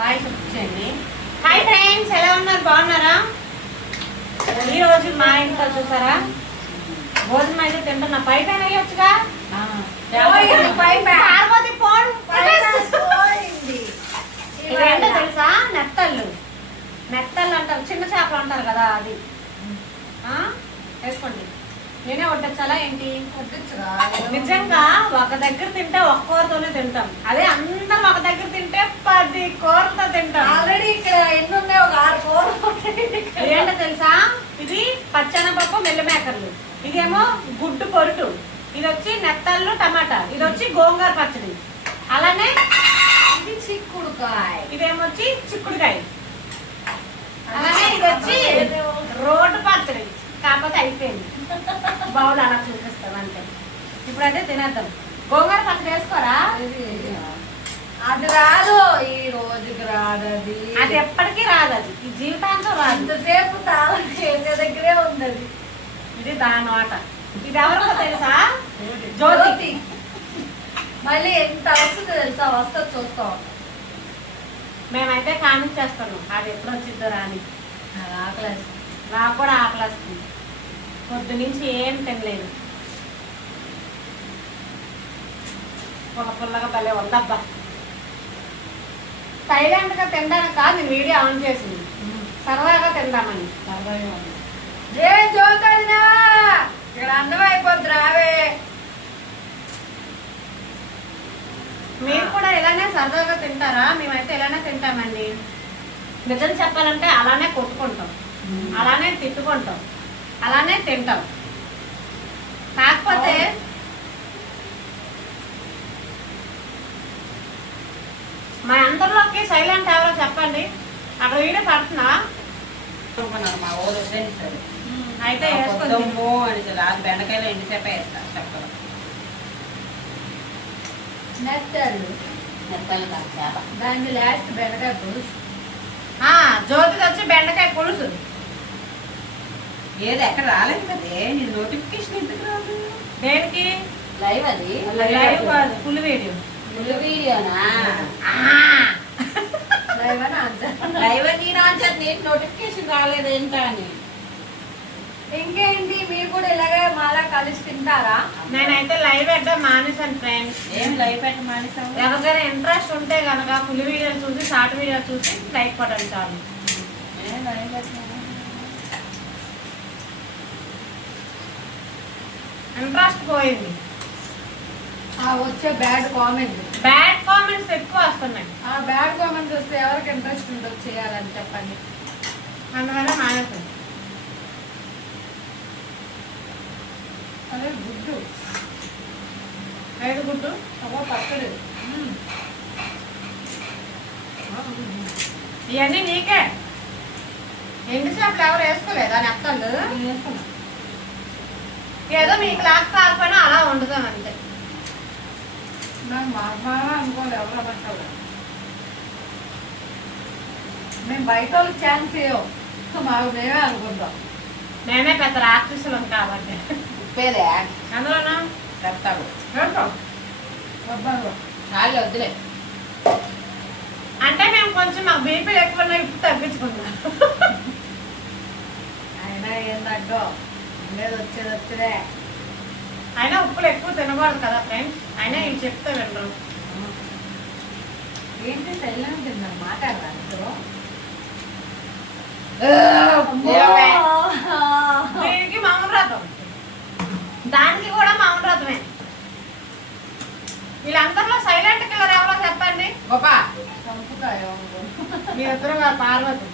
Hi చూపించండి. Hi friends, ఎలా ఉన్నారు? బాగున్నారా? ఈరోజు మా ఇంట్లో చూసారా భోజనం అయితే తింటున్నా. పైన వేయొచ్చుగా. ఇదేంటో తెలుసా? నెత్తళ్ళు అంటారు, చిన్న చేపలు అంటారు కదా, అది వేసుకోండి. నేనే వడ్డించాలా ఏంటి? నిజంగా ఒక దగ్గర తింటే ఒక్క కూరతోనే తింటాం, అదే అందరం ఒక దగ్గర తింటే 10 కూరలతో తింటాం. ఆల్రెడీ ఇక్కడ ఎన్ని ఉన్నాయి? ఒక 6 కూరలు. ఏంటో తెలుసా? ఇది పచ్చనపప్పు మెల్లమేకర్లు, ఇదేమో గుడ్డు పొరుటు, ఇది వచ్చి నెత్తళ్ళు టమాటా, ఇది వచ్చి గోంగూర పచ్చడి, అలానే ఇది చిక్కుడుకాయ, ఇదేమొచ్చి చిక్కుడుకాయ, అలానే ఇది వచ్చి రోడ్డు పచ్చడి. కాకపోతే అయిపోయింది, బౌల్ అలా చూపిస్తాం అంతే. ఇప్పుడైతే తినేద్దాం. గోంగూర పచ్చడి వేసుకోరా? అది రాదు, ఈ రోజుకి రాదు. అది ఎప్పటికీ రాదు, అది ఈ జీవితాంతం రాదు. ఇంతసేపు తాళం చేసే దగ్గరే ఉంది అది. ఇది దాని ఆట. ఇది ఎవరికో తెలుసా? జ్యోతి. మళ్ళీ ఎంత వస్తుందో తెలుసా? వస్తుంది, చూస్తాం. మేమైతే కానిచ్చేస్తున్నాం, అది ఎప్పుడు వచ్చిద్దో రాని. ఆకలేస్తుంది. నాకు కూడా ఆకలిస్తుంది, పొద్దు నుంచి ఏం తినలేదు. పుల్లగా భలే ఉందబ్బా. సైలెంట్ గా తినడానికి కాదు, నేను వీడియో ఆన్ చేసింది, సరదాగా తిందామని. సరదాగా ఉంది. జై జ్యోతినా, ఇక్కడ అందం అయిపోద్ది, రావే. మీరు కూడా ఇలానే సరదాగా తింటారా? మేమైతే ఇలానే తింటామండి. నిజం చెప్పాలంటే అలానే కొట్టుకుంటాం, అలానే తిట్టుకుంటాం, అలానే తింటాం. కాకపోతే మా అందరిలోకి సైలెంట్ ఎవరో చెప్పండి. అక్కడ వీడియో పడుతున్నా మా ఊరు ఫ్రెండ్స్ అయితే అని బెండకాయలు ఎండిసేప వేస్తా చక్కగా. నెత్తళ్ళు దాన్ని లాస్ట్ బెండకాయ పులుసు. జ్యోతికి వచ్చి బెండకాయ పులుసు. ఏది ఎక్కడ రాలేదు కదే, నీ నోటిఫికేషన్ ఎందుకు రాదు? దేనికి? లైవ్ అది. లైవ్ కాదు, ఫుల్ వీడియో. ఫుల్ వీడియోనా? లైవ్ అని ఆన్సర్. లైవ్ నేను ఆన్సర్, నేను నోటిఫికేషన్ రాలేదు ఏంటా అని. ఇంకేంటి, మీరు కూడా ఇలాగే మాలా కలిసి తింటారా? నేనైతే లైవ్ పెట్టడం మానేశాను ఫ్రెండ్స్. ఏం లైవ్ పెట్ట మానేసావు? ఎవరికైనా ఇంట్రెస్ట్ ఉంటే కనుక ఫుల్ వీడియో చూసి, షార్ట్ వీడియో చూసి లైక్ కొట్టండి చాలు. ఇంట్రెస్ట్ పోయింది. వచ్చే బ్యాడ్ కామెంట్స్ ఎక్కువ వస్తున్నాయి. ఆ బ్యాడ్ కామెంట్స్ వస్తే ఎవరికి ఇంట్రెస్ట్ ఉందో చేయాలని చెప్పండి. అందువల్ల మానేశాను. అదే గుడ్డు, 5 గుడ్డు పచ్చడి. ఇవన్నీ నీకే. ఎండు చేపలు ఎవరు వేసుకోలేదా? నెత్తళ్ళు ఏదో మీకు లాక్ కాకపోయినా అలా వండుతాం అంతే. నాకు మా అనుకోలేదు, ఎవరు పట్టాలి. మేము బయట వాళ్ళకి ఛాన్స్ ఇవ్వం, మాకు మేమే అనుకుంటాం. మేమే పెద్ద రాక్షసులం కాబట్టి. ఉప్పేదే అందులోనా చెప్తాడు చాలు, వద్దులే. అంటే మేము కొంచెం మాకు బీపీ ఎక్కువ ఇప్పుడు తగ్గించుకుంటాం. అయినా ఏం తగ్గో, ఉండేది వచ్చేదే. అయినా ఉప్పులు ఎక్కువ తినకూడదు కదా ఫ్రెండ్స్. అయినా ఇవి చెప్తే వినరు. ఏంటి సైలెంట్ తిన్నారు, మాట్లాడరా? దీనికి మౌనవ్రతం, దానికి కూడా మౌనవ్రతమే. వీళ్ళందరిలో సైలెంట్ కిల్లర్ ఎవరో చెప్పండి. గోపా చంపుతాయో మీ ఇద్దరు పార్వతి.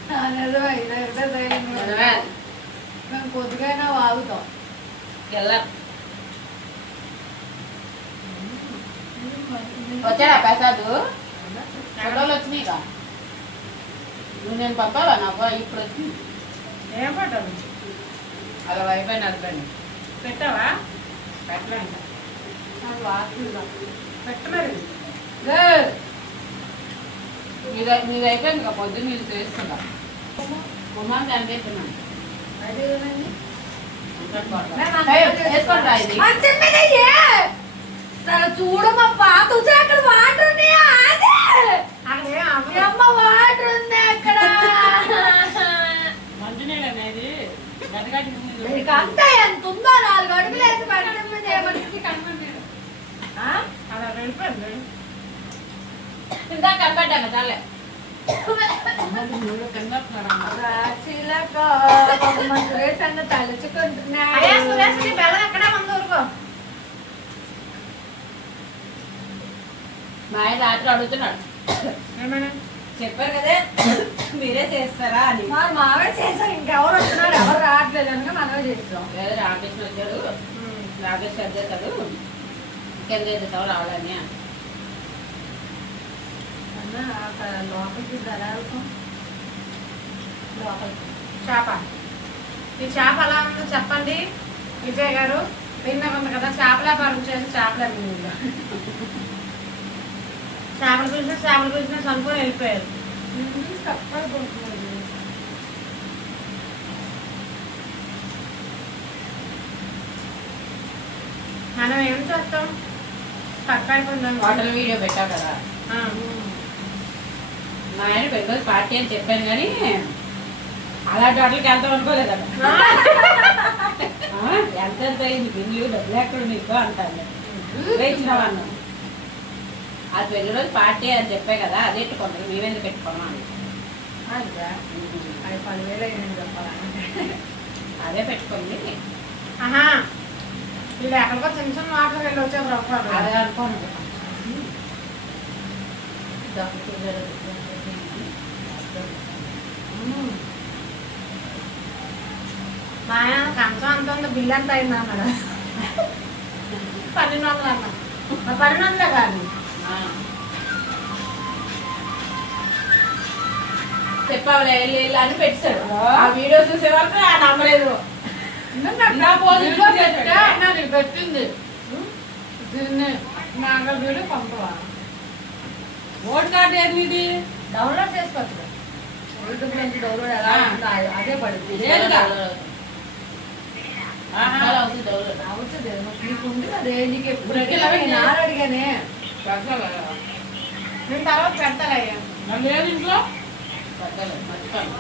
మేము కొద్దిగైనా వాగుతాం. వచ్చాడా ప్రసాద్? ఫోటోలు వచ్చినాయిగా, నువ్వు నేను పంపావా? నాకు ఇప్పుడు వచ్చింది. ఏం పట్టాలి? అలా వైఫై నడపండి. పెట్టావా? పెట్టలేదు పెట్టలేదు. మీది అయిపోయింది కదా, పొద్దున్న మీరు చేస్తుందా? గుమ్మాన్ని కనిపిస్తున్నాను. చూడమ్మా, పాత అక్కడ వాటర్ అక్కడ నీకు అంతా ఎంత ఉందో 4 అడుగులు వేసి పడుతుంది ఏమని కనపడ్డాడు. అలా వెళ్ళిపోయింది. ఇందాక కనపడ్డాను చాలే అయ్యా సురేష్ నీ బెల్లం ఎక్కడా ఉంది ఊరుకో. మా ఆయన రాత్రి అడుగుతున్నాడు ఏమన్నా చెప్పారు కదే మీరే చేస్తారా అని. మావే చేసాం, ఇంకెవరు వస్తున్నారు, ఎవరు రావట్లేదు కనుక మనమే చేస్తాం. లేదా రామకృష్ణ వచ్చాడు, రామకృష్ణ వచ్చేసాడు, కింద చేసేసావు రావాలని లోపలికి లోపలికి చేప. ఈ చేప ఎలా ఉందో చెప్పండి విజయ్ గారు. విన్నా ఉంది కదా చేపల వ్యాపారం చేసి చేపలే చేపలు పిలిచిన చనుకొని వెళ్ళిపోయారు. మనం ఏం చేస్తాం తక్కువైపోయిందని హోటల్ వీడియో పెట్టావు కదా. మా ఆయన పెద్దోజు పార్టీ అని చెప్పాను కానీ అలాంటి హోటల్కి వెళ్తాం అనుకోలేదట. ఎంత అయింది బిల్లు, డబ్బులు ఎక్కడ నీకు అంటాను. ఇచ్చినావన్నా అది పెళ్లి రోజు పార్టీ అని చెప్పే కదా, అదే కొందరు మేమేందుకు పెట్టుకున్నాను. అది 10,000 అయ్యింది చెప్పాలని అదే పెట్టుకుంది. ఆహా వీళ్ళు ఎక్కడికో చిన్న చిన్న వాటర్ వెళ్ళి వచ్చారు. అదే అనుకోను. మా ఆయన కంచం అంత ఉంది, బిల్లు ఎంత అయింది అన్నాడు. 1200 అన్నా. 1200 కాదు చెప్పావులే వెళ్ళి అని పెట్టాడు. ఆ వీడియో చూసే వరకు ఆ నమ్మలేదు. పెట్టింది దీన్ని నాగలు పంపవా. ఓట్ కార్డు ఏంది ఇది? డౌన్లోడ్ చేసుకోవచ్చు. యూట్యూబ్ నుంచి డౌన్లోడ్ ఎలా ఉంటుందో అదే పడుతుంది. అవుతుంది నీకు ఉంది అదే నీకు ఎప్పుడు అడిగానే. నేను తర్వాత పెడతానయ్యా. లేదు ఇంట్లో మర్చిపోయాను.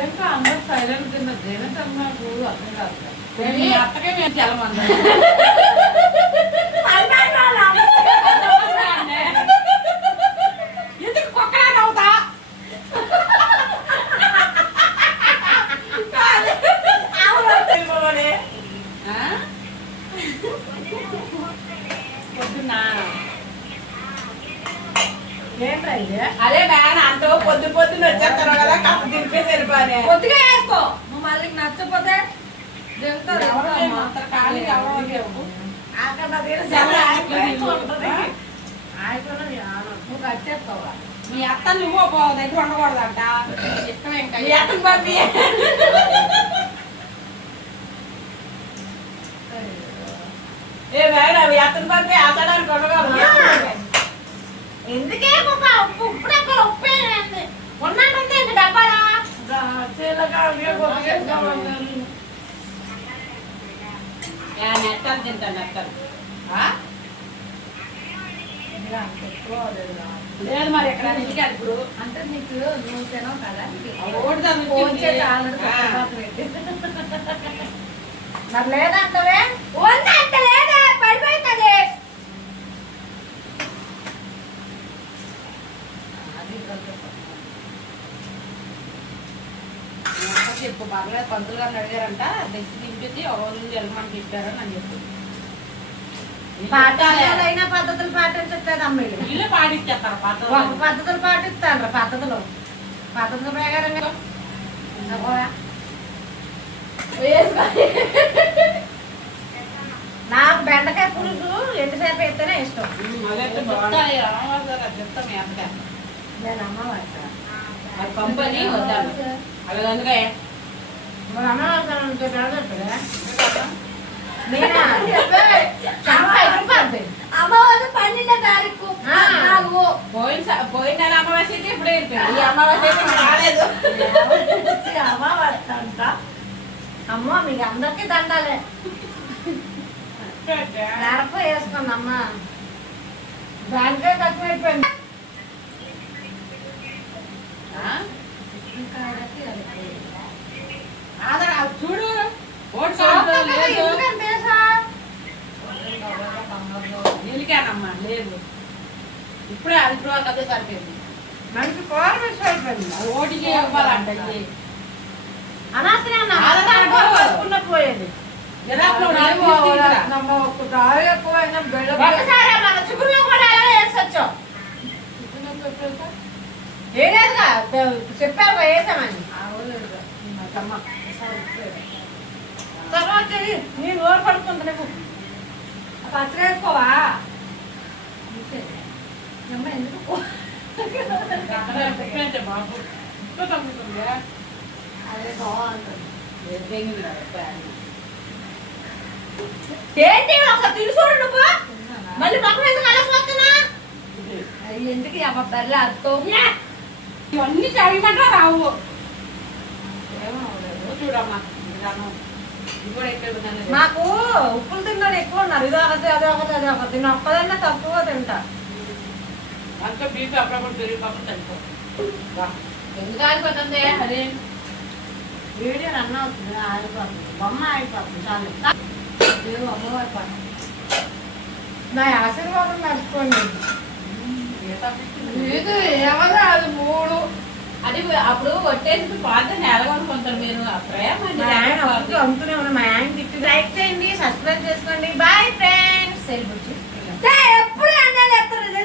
ఏంటో అందరూ సైలెంట్ కింద దేనికన్నా కూడు అర్థం కాదు. మీ అత్తకే మేము చలమందా ఎందుకు కుక్కలా నవ్వుతా? పొద్దున్నా అదే బ్యాన్ అంత పొద్దున్న వచ్చేస్తారు కదా, కప్పు దింపేసి వెళ్ళిపోయి కొద్దిగా వేసుకో. నువ్వు మళ్ళీ నచ్చపోతే నువ్వు కట్టేస్తావా. మీ అత్త నువ్వు దగ్గర ఉండకూడదంట. ఇష్టం ఇంకా మీ అత్తను పంపి. ఏ మేడం మీ అత్తను పంపి ఆచడానికి ఉండకూడదు. ఎందుకే ఉప్పు ఇప్పుడు ఎక్కడ ఉప్పే ఉన్నట్టుంది ఇంక డబ్బాలా నెట్టాలు తింటాను నెట్టాలు. లేదు మరి ఎక్కడ ఇంటికాదు ఇప్పుడు. అంటే నీకు నువ్వు తినవు కదా మరి లేదంటవే అంత లేదా పడిపోతుంది. చెప్పు పర్లేదు, పంతులు గారిని అడిగారంట తెచ్చి దింపింది ఒక రోజు నుంచి వెళ్ళమని చెప్పారని అని చెప్పు. పాఠాలైనా పద్ధతులు పాటించట్లేదు అమ్మాయిలు. ఇల్లు పాటించేస్తారు ఒక పద్ధతులు పాటిస్తారు. పద్ధతులు ప్రకారంగా నాకు బెండకాయ పులుసు ఎంతసేపు వేస్తేనే ఇష్టం. నేను అమ్మవారి అది పంపని వద్దాను అలాగే అందుకే మరి అమ్మవారి అమ్మవారు 12వ తారీఖు పోయిన నెల అమావాస్య అయితే ఇప్పుడే అయిపోయింది. ఈ అమావాస్య అయితే రాలేదు. అమ్మవారి అంట. అమ్మో మీకు అందరికీ దండాలే. నేరప వేసుకోండి అమ్మ. దానికే తక్కువైపోయింది. ఇప్పుడే అది ఇప్పుడు వరకు అదే సరిపోయింది మనకి కూర మిస్ అయిపోయింది. ఓటికి ఇవ్వాలంట ఇది అనవసరంగా ఆధార్ కార్డు పట్టుకున్న పోయేది. జిరాఫ్లో నాలుగు ఏమో, తీసుకురా. నమ్మ ఒక్కసారి ఎక్కువైనా బెల్ల ఒకసారి మన చిగురులో కూడా అలా వేసొచ్చాం. ఏదేదిగా చెప్పారు వేసామని. తర్వాత చెయ్యి. నేను నోరు పడుతుంది నీకు. పచ్చడి వేసుకోవా అమ్మ ఎందుకు అక్కడ పెట్టండి బాబు ఇంట్లో తగ్గుతుంది అదే బాగుంటుంది తెగింది కదా ప్యాన్. ఏంటి ఒకసారి తిరుచూడు నువ్వు. మళ్ళీ మొక్కలు ఎందుకు అలా వస్తున్నా? అవి ఎందుకు అమ్మ బెల్ల అత్తో ఇవన్నీ చదివమంటా రావు ఏమో అవ్వలేదు. చూడమ్మా విధానం ఇది కూడా ఎక్కువ నాకు ఉప్పులు తిన్నాడు ఎక్కువ ఉన్నారు. ఇది ఒకటి అది ఒకటి అది ఒకటి. నేను ఒక్కదన్నా తక్కువ తింటా. అంతా బీపీ అప్పుడప్పుడు పెరిగి పక్కన చనిపోతుంది ఎందుకు ఆగిపోతుంది అదే వీడియో రన్ అవుతుంది. ఆగిపోతుంది. బొమ్మ ఆగిపోతుంది. చాలు. ఏమో అమ్మవారి పని నా ఆశీర్వాదం నడుచుకోండి. ఇది ఎవరు అది 3 అది అప్పుడు కొట్టేసి పాత నెలగొనుకుంటారు మీరు ఆ ప్రేమ మా ఆయన అప్పుడు అమ్ముతూనే ఉన్నా. మా ఆయన తిట్టి లైక్ చేయండి, సబ్స్క్రైబ్ చేసుకోండి. Bye friends. సెలబ్రేట్